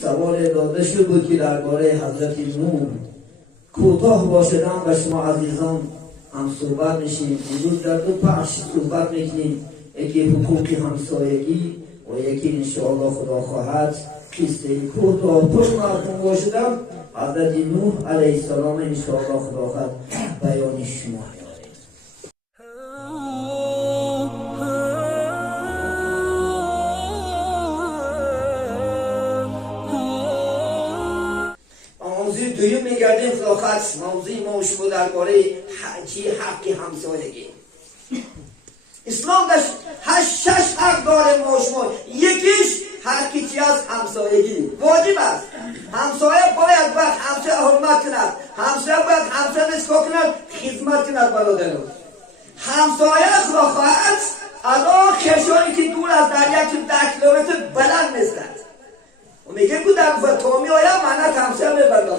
سوال داده شده بود که درباره حضرت نوح کوتاه باشدن و شما عزیزان هم صحبت میشیم. امروز در دو بخش صحبت میکنیم، یکی حقوق همسایگی و یکی انشاءالله خدا خواهد قصه کوتاه پر مفهوم باشدن حضرت نوح علیه السلام انشاءالله خدا خواهد بیان شما. موضوع دویم میگردیم فلاخت موضوع ما شما درباره حق همسایگی. اسلام شش حق داره ما شما. یکیش حقی چی از همسایگی واجب است. همسایه باید همسایه حرمت کند، همسایه باید همسایه نسکا کند، خدمت کند برادران. همسایه فلاخت از آن خشانی که دور از دریا که 10 کیلومتر بلند نیستند و میگه که در فتامی آیا منت همسایه میبردم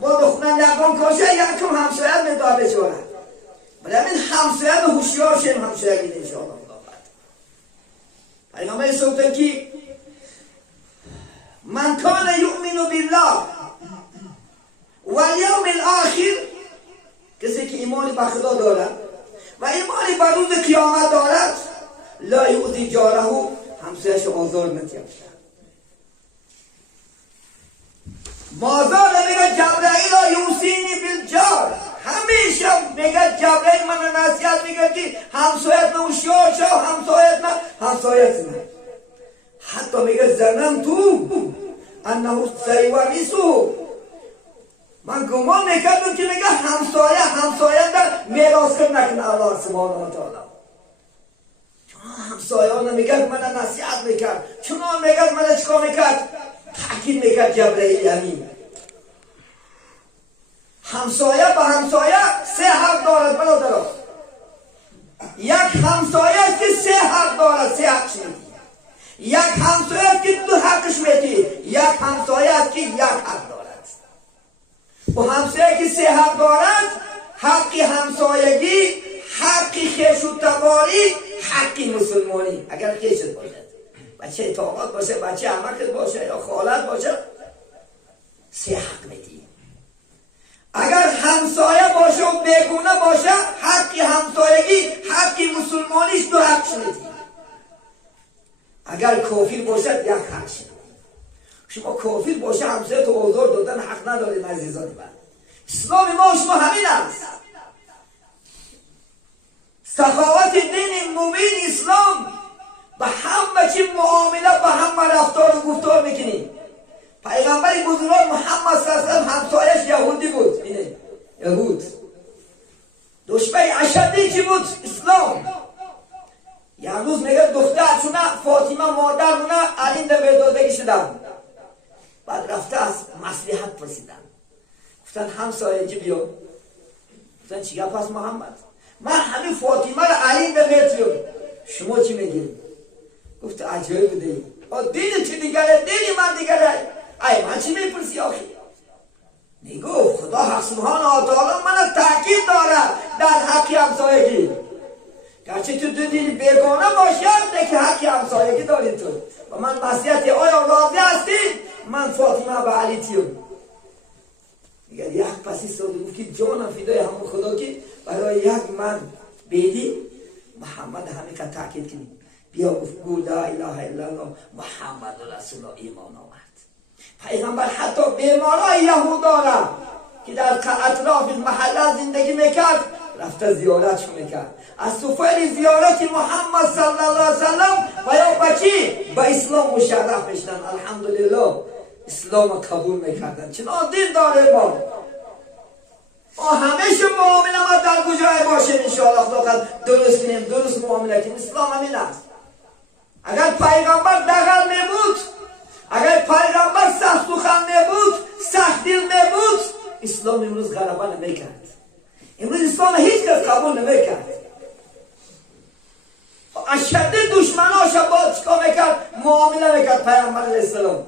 با دخونن یکم کاشه یکم همسایه میدار بچورن. ولی همین همسایه به هوشیار شیم همسایه گید انشاءالله. پیغمبر صوتن که من کان یؤمن بالله و الیوم الاخر، کسی که ایمان به خدا دارد و ایمان به روز قیامت دارد، لا یؤذی جاره، همسایه‌اش آزار نمی‌دهد. مازال میگه جبرائیل یوصینی بالجار، همیشه میگه جبرائیل من نصیحت میگه که همسایت نه هوشیار شو، همسایت نه. حتی میگه زنم تو انه سیوریثو، من گمان میکردم که میگه همسایه در میراث نکنه الله سبحانه و تعالی. چون همسایه نمیگه من نصیحت میکرد، چون میگه من چیکار میکرد، تحکیم میکرد جبرائیل. یعنی همسایه به همسایه 3 حق دارد برادران. یک همسایه است که 3 حق دارد، 3 حقش میدی. یک همسایه است که 2 حقش میدی. یک همسایه است که 1 حق دارد. و همسایه که 3 حق دارد، حق همسایگی، حق خویش و تباری، حق مسلمانی. اگر خویشت باشد، بچه اطاعت باشه، بچه عمکت باشه یا خالت باشه، 3 حق میدی. اگر همسایه باشه و بیگونه باشه، حق همسایگی، حق مسلمانیش 2 حقش میدی. اگر کافر باشد 1 حقش میدی. شما کافر باشه همسایه تو آزار دادن حق ندارید عزیزان من. اسلام ما شما همین است. سخاوت دین مبین اسلام به همه چی معامله، به همه رفتار و گفتار میکنی. پیغمبر بزرگ محمد صلی الله علیه و همسایش یهودی بود. اینه یهود. دشمن اشدی چی بود؟ اسلام. یه روز میگه دخترشونه فاطمه مادرونه علی در بردازگی شدن. بعد رفته از مصلحت پرسیدن، گفتن همسایه چی بیا؟ گفتن چی گپ است محمد؟ من همین فاطمه رو علی در بردازگی، شما چی میگید؟ گفت عجایب دیگه. دین چی دیگره؟ دین من دیگره. ای من چی میپرسی آخی؟ میگو خدا سبحانه و تعالی من تاکید داره در حق همسایگی. گرچه تو دو دین بیگانه باشد که حق همسایگی داری تو. و من نصیحت آیا راضی هستی؟ من فاطمه به علی تیم. میگه یک پسی ساده گفت که جانم فدای همون خدا که برای یک من بیدی محمد همه که تاکید کنیم. بیا گو لا اله الا الله محمد رسول الله ایمان آورد. پیغمبر حتی بیمارای یهودا را که در اطراف محله زندگی میکرد رفته زیارتش میکرد. از سفر زیارت محمد صلی الله علیه وسلم و یا بچی به اسلام مشرف میشدن. الحمدلله اسلام قبول میکردن. چنان دین داره ما همیشه معامله ما در کجای باشیم انشاءالله خدا درست کنیم، درست معامله کنیم. اسلام همین است. اگر پیغمبر دغل میبود، اگر پیغمبر سخت سخن میبود، سخت دل میبود، اسلام امروز غلبه نمیکرد. امروز اسلام هیچ کس قبول نمیکرد. اشد دشمناش با چیکار میکرد؟ معامله میکرد پیغمبر علیه السلام.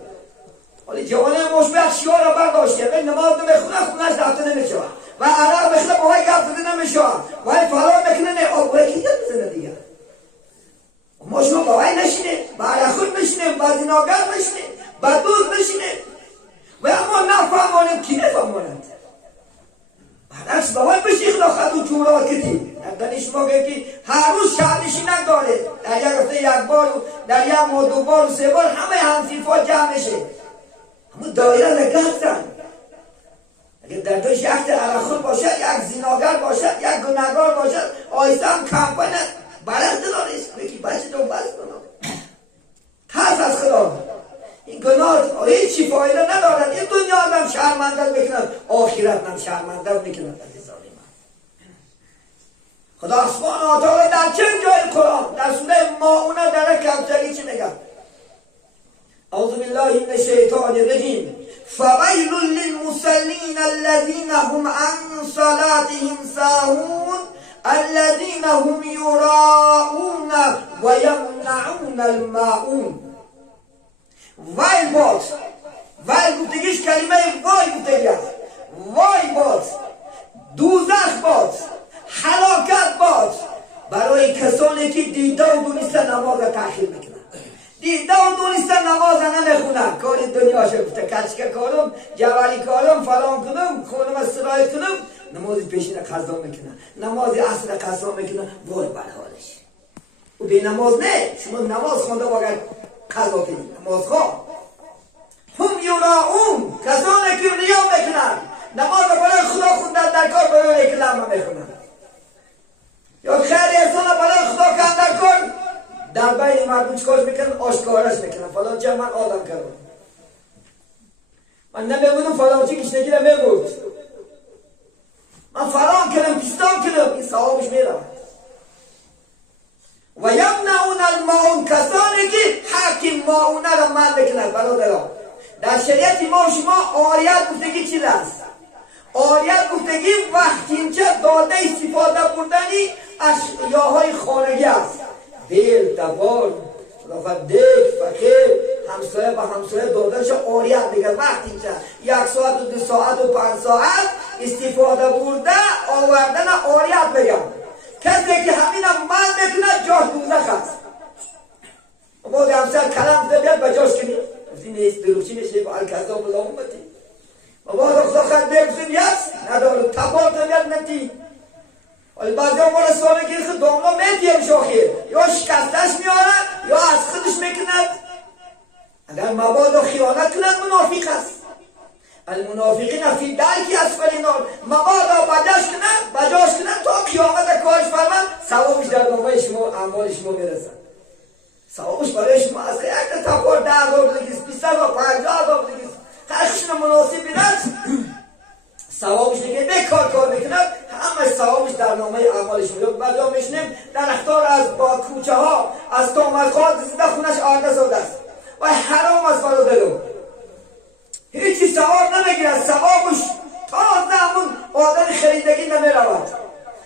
ولی جوانی مشبه شیار رو برداشته و نماز نمیخونه، خونش رفته نمیشه و عرق بخونه با وی گفت زده نمیشه و فرار میکنه نه آبوی که گفت بزنه دیگه. ما شما با وی نشینیم، با عرخون نشینیم، با زناگر نشینیم، بدوز بشینه و اما نفهمانیم کی نفهماند برعکس باید بشی خدا خطو چورا کتی نکنی شما که هر روز شهرنشینک داره در یک هفته یک بار در یک ماه 2 بار و 3 بار همه همسیفات جمع میشه همون دایره نگهتن اگر در دوش یک عرخون باشد یک زیناگر باشد یک گناهکار باشد آیسته هم کمپانه برنده داریست بکی بچه تو بس کنم ترس از خدا این گناه هیچی فایده ندارد این دنیا هم شرمنده میکنند آخرت هم شرمنده میکنند خدا سبحانه و تعالی در چند جای قرآن در سوره ماعونه در کوثری چی میگه اعوذ بالله من الشیطان الرجیم فویل للمصلین الذین هم عن صلاتهم ساهون الذین هم یراؤون و یمنعون الماعون وای باد وای گفتگیش کلمه وای گفتگی است وای باد دوزخ باد هلاکت باد برای کسانی که دیده و دونسته نماز تأخیر میکنن دیده و دونسته نماز نمیخونن کاری دنیاشو گفته کچکه کارم جوالی کارم فلان کنم خونم استراحت کنم نماز پیشین قضا میکنن نماز عصر قضا میکنن وای بر حالش او بی نماز نه شما نماز خونده باید قضا کنید نماز خواه هم یراؤون کسانی که ریا میکنن نماز برای خدا خوندن در کار برای کلمه میخونن یا خیلی انسان برای خدا کندن کن در بین مردم چکارش میکنن آشکارش میکنن فلان چه من آدم کردم من نمیبودم فلان چی کشنگی رو میگود من فلان کردم پستان کردم این ثوابش میرم و یمنعون الماعون کسانی که حق ماعونه را منع میکنن برادران در شریعت ما شما آریت گفتگی چیز است آریت گفتگی وقتی چه داده استفاده بردنی اشیاهای خانگی است دل، دوار، دیگ، فقیر همسایه با همسایه داده شد آریت میگه وقتی چه 1 ساعت و 2 ساعت و 5 ساعت استفاده برده آوردن آریت میگه کسی که همین هم من میکنه جاش دوزخ است ما ده همسایه کلم ده بیاد به جاش کنی این نیست دروغچی میشه با الکذا بلا امتی و بعد خدا خد بگذیم یست نداره تبال تبیاد نتی ولی بعضی هم مال ساله که خود دامنا میتیم شاخیر یا شکستش میارن یا از خودش میکند اگر مبادا خیانت کند منافق است المنافقین فی درک اسفل نار مبادا بجاش کند تا قیامت کارش فرمند ثوابش در نامه شما اعمال شما میرسد ثوابش برای شما از یک تپار 10,000 بگیست 20,000 50,000 بگیست خرشون مناسب بیند ثوابش دیگه بکار کار میکند همه ثوابش در نامه اعمالش میاد بعد یا میشنیم در اختار از با کوچه ها از تامرخواد زیده خونش آرده ساده است و حرام است برادرم هیچی ثواب نمیگیرد ثوابش تازه همون آدم خریدگی نمیرود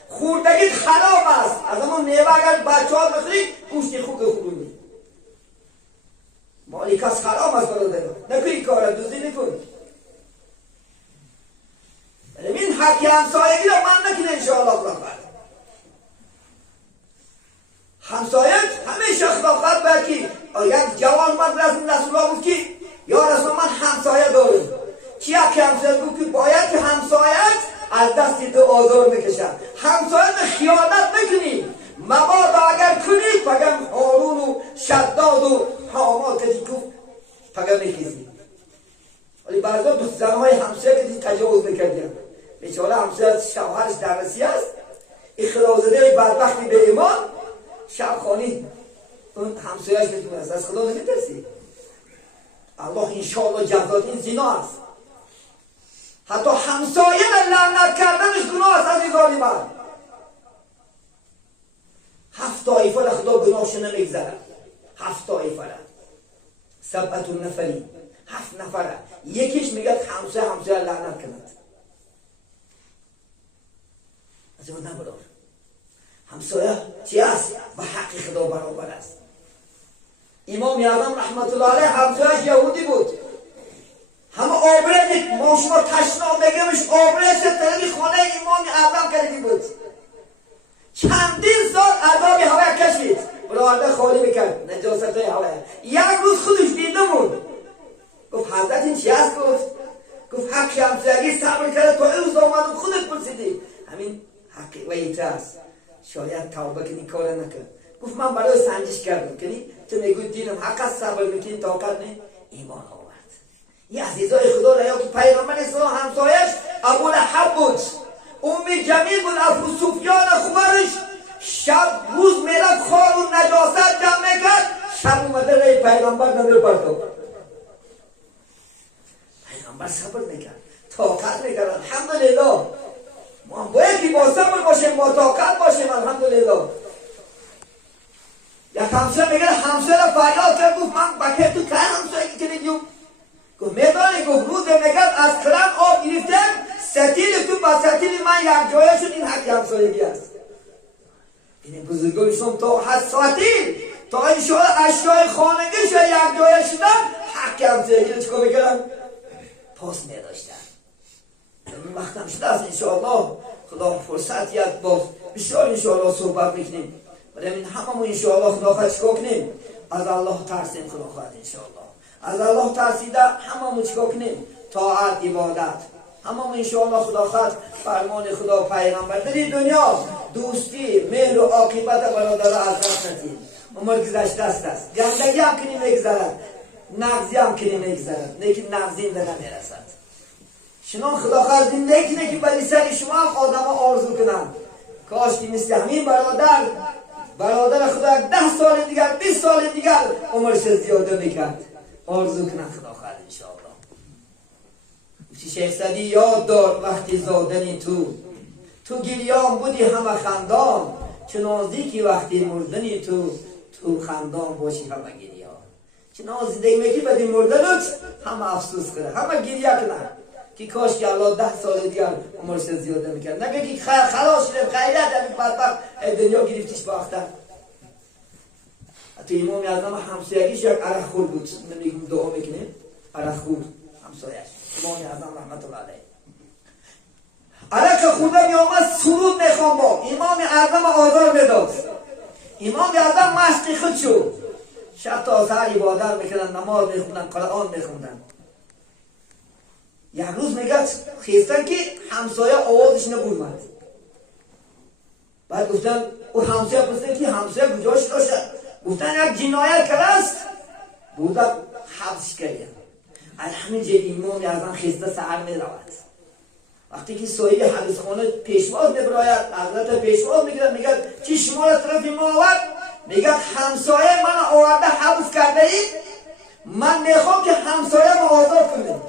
خوردگی حرام است از همون میوه اگر بچه ها بخوری گوشت خوب بخورونی مالی کس حرام است برادرم نکنی کار دوزی نکن این حقی همسایگی را من نکنه انشاءالله خداوند همسایت همیشه خداوند برکی یک جوان من رسول الله بود که یا رسول من همسایه دارم چی که همسایه بود که باید که همسایت از دستی تو آزار میکشن همسایت خیانت نکنی مبادا اگر کنی فقط هارون و شداد و حامات کسی گفت فقط میخیزی ولی بعضا دوست زنهای همسایه کسی تجاوز میکردیم بیچاره همسایه شوهرش در رسی است اخلاصده بدبختی به ایمان شبخانی اون همسایهش میتونه است از خدا نمیترسی الله انشاءالله جزات این زنا است حتی همسایه را لعنت کردنش گناه است از این ظالمان 7 طایفه را خدا گناهش نمیگذره 7 طایفه را 7 نفری 7 نفره یکیش میگه همسایه لعنت کند از این نبرار همسایه چی است؟ با حق خدا برابر است امام اعظم رحمت الله علیه همسایه‌اش یهودی بود همه آبره ما شما تشنا بگیمش آبره سترمی خانه امام اعظم کردی بود چندین سال عذاب هوا کشید برآورده خالی میکرد نجاست هوا یک روز خودش دیده بود چی هست گفت حق همسایگی صبر کرده تا روز آمدم خودت پرسیدی همین حق و ایت هست. شاید توبه کنی کار نکرد. گفت من برای سنجش کردم کنی تو میگوی دینم حق است صبر میکنی طاقت نه ایمان آورد. یه عزیزای خدا را یا که پیغمبر اسلام همسایش ابو لهب بود، جمیل بود، ابو سفیان خوبرش شب روز میرفت خار و نجاست جمع میکرد، شب اومده رای پیغمبر نظر پرتاب. پیغمبر صبر میکرد، طاقت میکرد. الحمدلله ما باید که با صبر باشیم، با طاقت باشیم. الحمدلله. یک همسایه میگه همسایه را فریاد کرد، گفت من بکر تو که همسایه کنی جون؟ گفت میدانی؟ گفت روز میگه از کرم آب گرفتم ستیل تو با ستیل من یک جایه شد. این حق همسایگی است. این بزرگان شما تا حساتیل تا انشاءالله اشیای خانگی شد یک جایه شدن حق همسایگی رو چکا بکرم پاس میداشتن. این وقت هم شده است انشاءالله خدا فرصت یک باز بسیار انشاءالله صحبت بکنیم. برای این همه انشاءالله خدا خواهد چکا کنیم از الله ترسیم. خدا خواهد انشاءالله از الله ترسیده همه چکا کنیم طاعت عبادت همه انشاءالله خدا خواهد فرمان خدا پیغمبر در این دنیا دوستی مهر و عاقبت برادر از دست ندیم. عمر گذشته است. گندگی هم کنی میگذرد، نغزی هم کنی میگذرد، لیکن نغزی اینده نمیرسد. شنان خدا خواهد زندگی کنه که بلی سر شما هم آدم ها آرزو کنن کاش که مثل همین برادر خدا 10 سال دیگر 20 سال دیگر عمرش زیاده میکرد. آرزو کنن خدا خواهد انشاءالله. شیخ سعدی یاد دار وقتی زادنی تو گریان بودی همه خندان، چنانزی که وقتی مردنی تو خندان باشی همه گریان. چنان زندگی میگی بدی مردنت همه افسوس کنه همه گریه کنن که کاش که الله 10 سال دیگر عمرش زیاده میکرد. نگه که خلاص شده خیلیت همین بدبخت دنیا گرفتیش با اختر. تو امام اعظم همسایگیش یک عرق خورد بود، نمیگم دعا میکنه عرق خورد همسایش امام اعظم رحمت الله علیه. عرق خورده میامد سرود میخوام با امام اعظم آزار میداد. امام اعظم مشتی خود شد، شب تا سحر عبادت میکردن، نماز میخوندن، قرآن میخوندن. یک روز میگه خیستن که همسایه آوازش نبود. بعد گفتن او همسایه پرسید که همسایه کجاش داشته؟ گفتن یک جنایت کرده است بوده حبسش کرده. از همین جای امام اعظم خیسته سحر می رود. وقتی که صاحب حبس خانه پیشواز میبراید حضرت پیشواز میگه چی شما را طرف ما آورد؟ میگه همسایه من آورده حبس کرده ای، من میخوام که همسایه ما آزاد کنیم.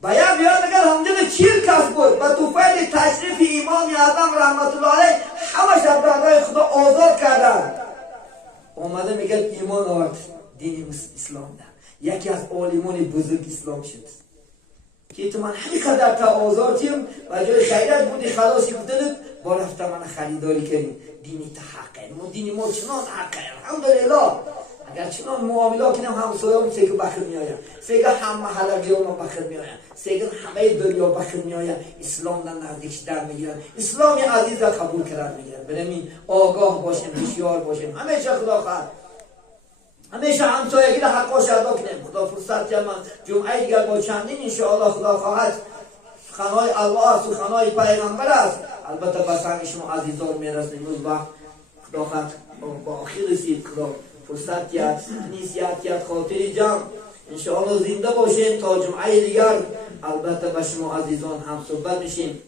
باید بیاد میگه همجنه 40 کس بود و توفیل تشریف امام اعظم رحمت الله علیه همه شبدرهای خدا آزاد کردن. اومده میگه ایمان آورد دین اسلام ده. یکی از عالمان بزرگ اسلام شد که تو من همین قدر تا آزادیم و جای خیرت بودی خلاصی بودنت با رفته من خریداری کردیم. دینی تا حقه ما دینی ما چنان حقه الحمدلله. اگر چنان معاملات کنیم همسایه هم سیگه بخیر میآید، سیگه هم محلگی هم بخیر میآید، سیگه همه دنیا بخیر میآید. اسلام در نزدیکش در میگیرن، اسلام عزیز را قبول کرد میگیرن. بریم آگاه باشیم، هوشیار باشیم. همیشه خدا خواهد همیشه همسایگی را حقاش ادا کنیم. خدا فرصت کرد من جمعه دیگر با چندین انشاءالله خدا خواهد سخنهای الله سخنهای پیغمبر است البته به سمع شما عزیزان میرسیم. روز وقت خدا خواهد با آخر رسید. خدا فرصت کرد نصیحت کرد خاطر جمع انشاءالله زنده باشیم تا جمعه دیگر البته به شما عزیزان هم صحبت میشیم.